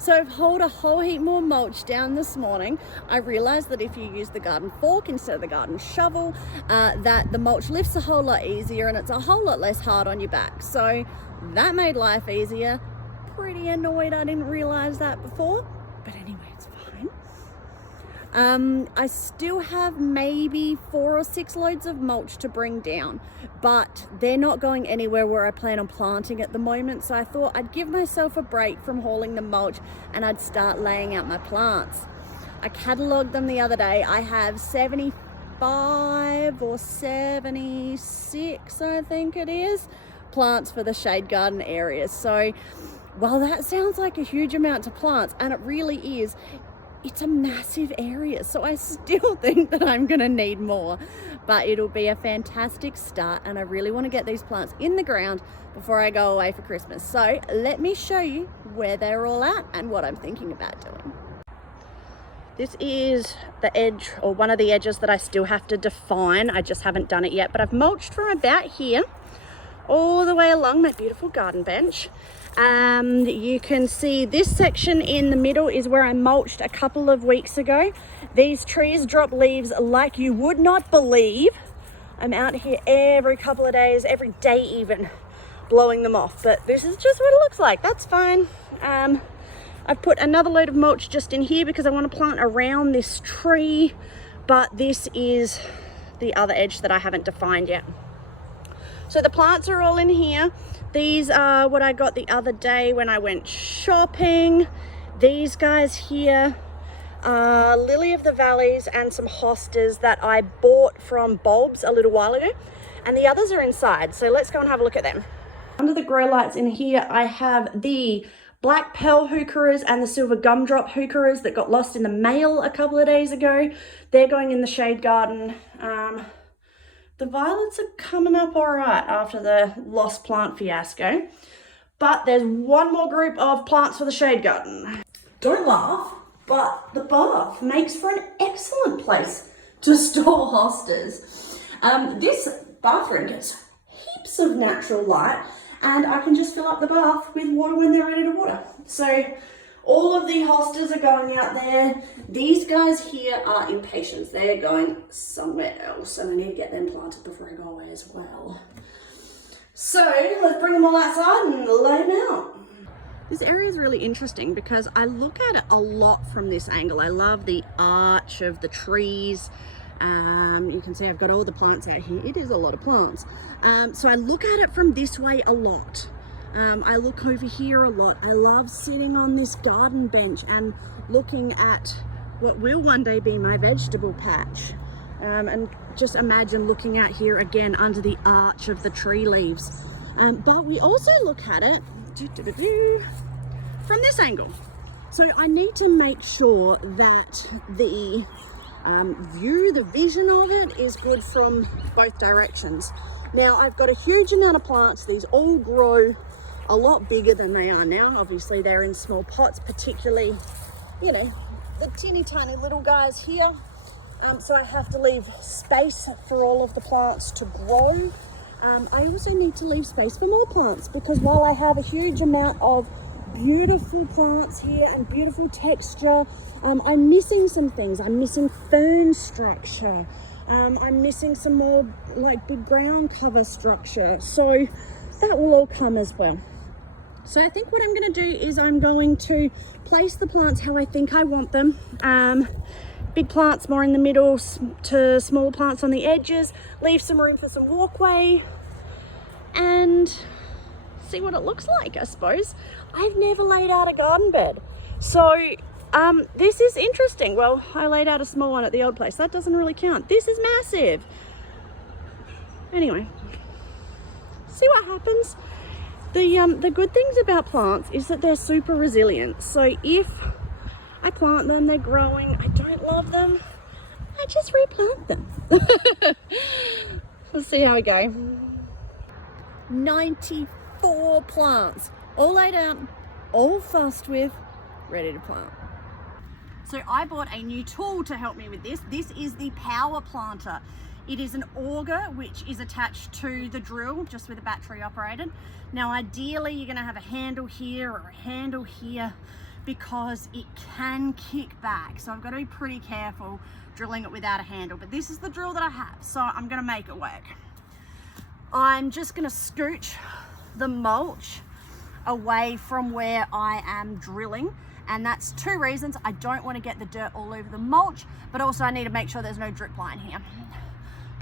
So I've hauled a whole heap more mulch down this morning. I realized that if you use the garden fork instead of the garden shovel, that the mulch lifts a whole lot easier and it's a whole lot less hard on your back. So that made life easier. Pretty annoyed I didn't realize that before, but anyway, it's fine. I still have maybe 4 or 6 loads of mulch to bring down, but they're not going anywhere where I plan on planting at the moment. So I thought I'd give myself a break from hauling the mulch and I'd start laying out my plants. I catalogued them the other day. I have 75 or 76, I think it is, plants for the shade garden areas. So while that sounds like a huge amount to plants, and it really is, it's a massive area. So I still think that I'm gonna need more, but it'll be a fantastic start. And I really wanna get these plants in the ground before I go away for Christmas. So let me show you where they're all at and what I'm thinking about doing. This is the edge, or one of the edges that I still have to define. I just haven't done it yet, but I've mulched from about here all the way along my beautiful garden bench. You can see this section in the middle is where I mulched a couple of weeks ago. These trees drop leaves like you would not believe. I'm out here every couple of days, every day even, blowing them off, but this is just what it looks like. That's fine. I've put another load of mulch just in here because I want to plant around this tree, but this is the other edge that I haven't defined yet. So the plants are all in here. These are what I got the other day when I went shopping. These guys here are Lily of the Valleys and some hostas that I bought from Bulbs a little while ago. And the others are inside. So let's go and have a look at them. Under the grow lights in here, I have the black pearl heucheras and the silver gumdrop heucheras that got lost in the mail a couple of days ago. They're going in the shade garden. The violets are coming up all right after the lost plant fiasco, but there's one more group of plants for the shade garden. Don't laugh, but the bath makes for an excellent place to store hostas. This bathroom gets heaps of natural light, and I can just fill up the bath with water when they're ready to water. So all of the hostas are going out there. These guys here are impatiens. They're going somewhere else, and I need to get them planted before I go away as well. So let's bring them all outside and lay them out. This area is really interesting because I look at it a lot from this angle. I love the arch of the trees. You can see I've got all the plants out here. It is a lot of plants. So I look at it from this way a lot. I look over here a lot. I love sitting on this garden bench and looking at what will one day be my vegetable patch. And just imagine looking out here again under the arch of the tree leaves. But we also look at it from this angle. So I need to make sure that the the vision of it is good from both directions. Now I've got a huge amount of plants. These all grow a lot bigger than they are now. Obviously they're in small pots, particularly, you know, the teeny tiny little guys here. So I have to leave space for all of the plants to grow. I also need to leave space for more plants because while I have a huge amount of beautiful plants here and beautiful texture, I'm missing some things. I'm missing fern structure. I'm missing some more like big ground cover structure. So that will all come as well. So I think what I'm going to do is I'm going to place the plants how I think I want them. Big plants more in the middle to small plants on the edges. Leave some room for some walkway and see what it looks like, I suppose. I've never laid out a garden bed. So this is interesting. Well, I laid out a small one at the old place. That doesn't really count. This is massive. Anyway, see what happens. The good things about plants is that they're super resilient. So if I plant them, they're growing, I don't love them, I just replant them. Let's see how we go. 94 plants, all laid out, all fussed with, ready to plant. So I bought a new tool to help me with this. This is the Power Planter. It is an auger which is attached to the drill, just with a battery operated. Now ideally you're going to have a handle here or a handle here, because it can kick back. So I've got to be pretty careful drilling it without a handle, but this is the drill that I have, so I'm going to make it work. I'm just going to scooch the mulch away from where I am drilling, and that's 2 reasons. I don't want to get the dirt all over the mulch, but also I need to make sure there's no drip line here.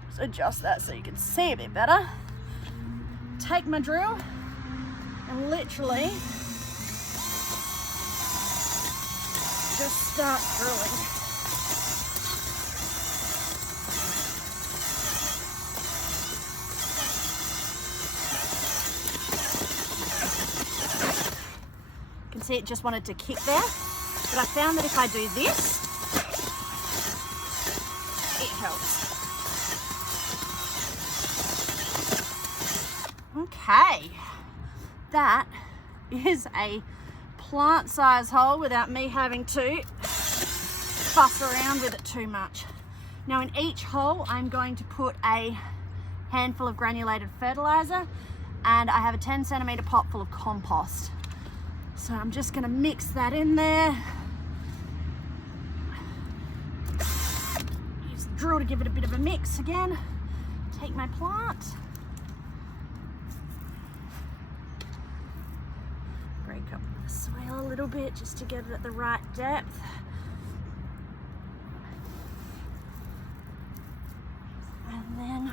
Just adjust that so you can see a bit better. Take my drill and literally just start drilling. See, it just wanted to kick there, but I found that if I do this, it helps. Okay, that is a plant size hole without me having to fuss around with it too much. Now in each hole I'm going to put a handful of granulated fertilizer, and I have a 10 centimeter pot full of compost. So I'm just going to mix that in there. Use the drill to give it a bit of a mix again. Take my plant. Break up the soil a little bit just to get it at the right depth. And then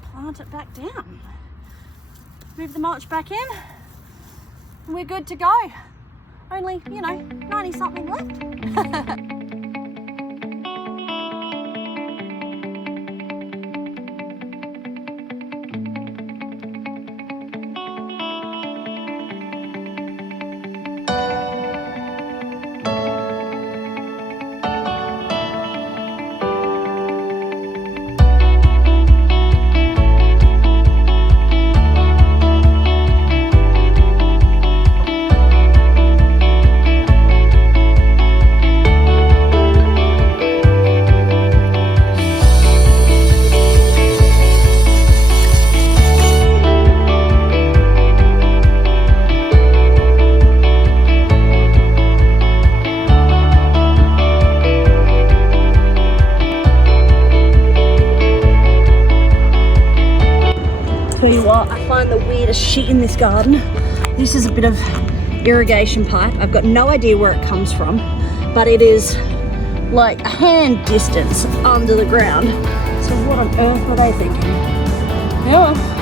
plant it back down. Move the mulch back in, and we're good to go. Only, 90 something left. Tell you what, I find the weirdest shit in this garden. This is a bit of irrigation pipe. I've got no idea where it comes from, but it is like a hand distance under the ground. So what on earth were they thinking? Yeah.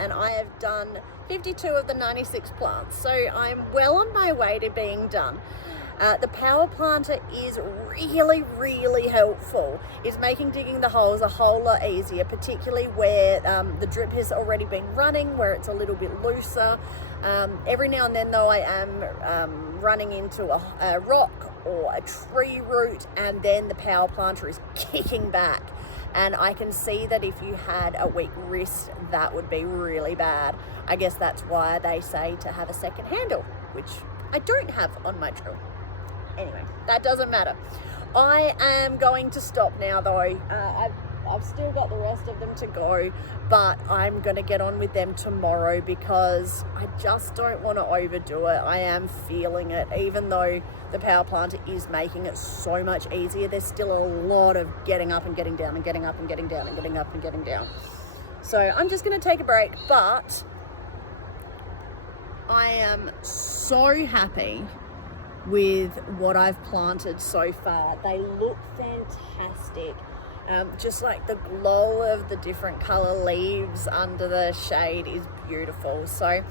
And I have done 52 of the 96 plants, so I'm well on my way to being done. The power planter is really helpful. It's making digging the holes a whole lot easier, particularly where the drip has already been running, where it's a little bit looser. Every now and then though I am running into a rock or a tree root, and then the power planter is kicking back. And I can see that if you had a weak wrist, that would be really bad. I guess that's why they say to have a second handle, which I don't have on my drill. Anyway, that doesn't matter. I am going to stop now though. I've still got the rest of them to go, but I'm going to get on with them tomorrow because I just don't want to overdo it. I am feeling it, even though the power planter is making it so much easier. There's still a lot of getting up and getting down and getting up and getting down and getting up and getting down. So I'm just going to take a break, but I am so happy with what I've planted so far. They look fantastic. Just like the glow of the different color leaves under the shade is beautiful. So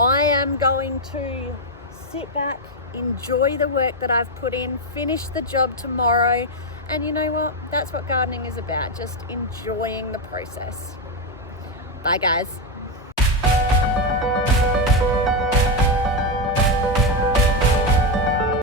I am going to sit back, enjoy the work that I've put in, finish the job tomorrow, And you know what? That's what gardening is about, just enjoying the process. Bye guys.